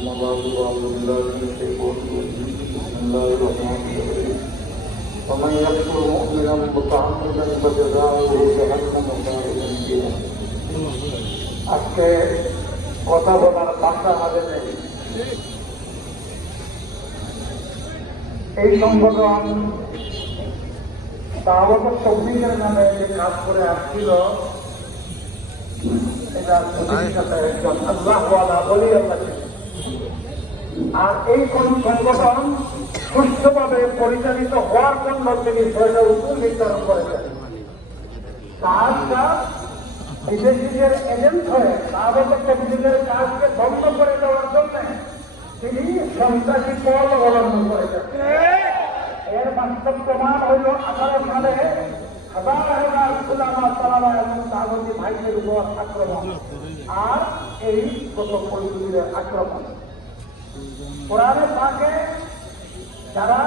أما بعد فأعوذ بالله من الشيطان الرجيم بسم الله الرحمن الرحيم ومن يقتل مؤمنا متعمدا فجزاؤه جهنم خالدا فيها আজকে কথা বলার ভাষা আমাদের নেই এই সংগঠন দাওয়াত তবলিগের নামে যে কাজ করে আসছিল এটা সত্যির সাথে একজন আল্লাহওয়ালা বলি আল্লাহ ছিলেন। আর এই কোন সংগঠন সুস্থভাবে পরিচালিত হওয়ার জন্য তিনি ছয়টা উত্তর নির্ধারণ করেছেন। বিদেশিদের এজেন্ট হয়ে তবলিগের কাজকে বন্ধ করে দেওয়ার জন্য তিনি সন্ত্রাসী পথ অবলম্বন করেছেন। এর বাস্তব প্রমাণ হইল আঠারো সালে হাজার হাজার খুলামা তালামা এবং দাগতি ভাইদের উপর আক্রমণ আর এই গত পরিস্থিতির আক্রমণ কোরআনে পাকে যারা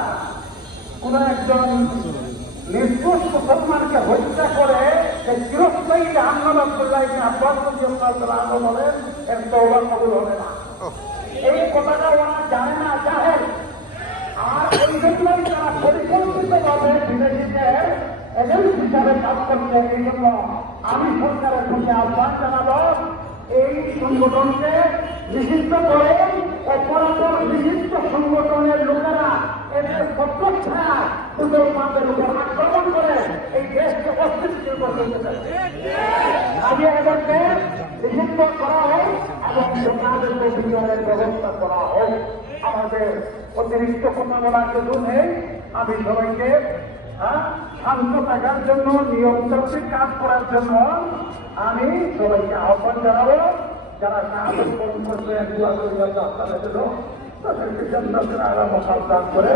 কোন একজন নির্দোষ মুসলমানকে হত্যা করে সে চিরস্থায়ী আহমদ আব্দুল্লাহ আব্বাস বলেন এর তওবা কবুল হবে না এই কথাটা ওরা জানে না জাহেল আর এই জন্যই তারা পরিকল্পিতভাবে বিদেশিদের এজেন্ট হিসাবে কাজ করছে এই জন্য আমি সরকারের কাছে আহ্বান জানাব এই সংগঠনকে নিষিদ্ধ করে অপরাপর নিষিদ্ধ সংগঠনের লোকেরা এদের প্রত্যক্ষায় মুসলমানদের উপর আক্রমণ করে এই দেশকে চায়। আগে এদেরকে নিষিদ্ধ করা হোক এবং ব্যবস্থা করা আমাদের অতিরিক্ত কথা বলার নেই আমি সবাইকে হ্যাঁ, শান্ত থাকার জন্য, নিয়মতান্ত্রিক কাজ করার জন্য আমি সবাইকে আহ্বান জানাব। যারা কাজ করুন করবে দোয়া সাবধান করে।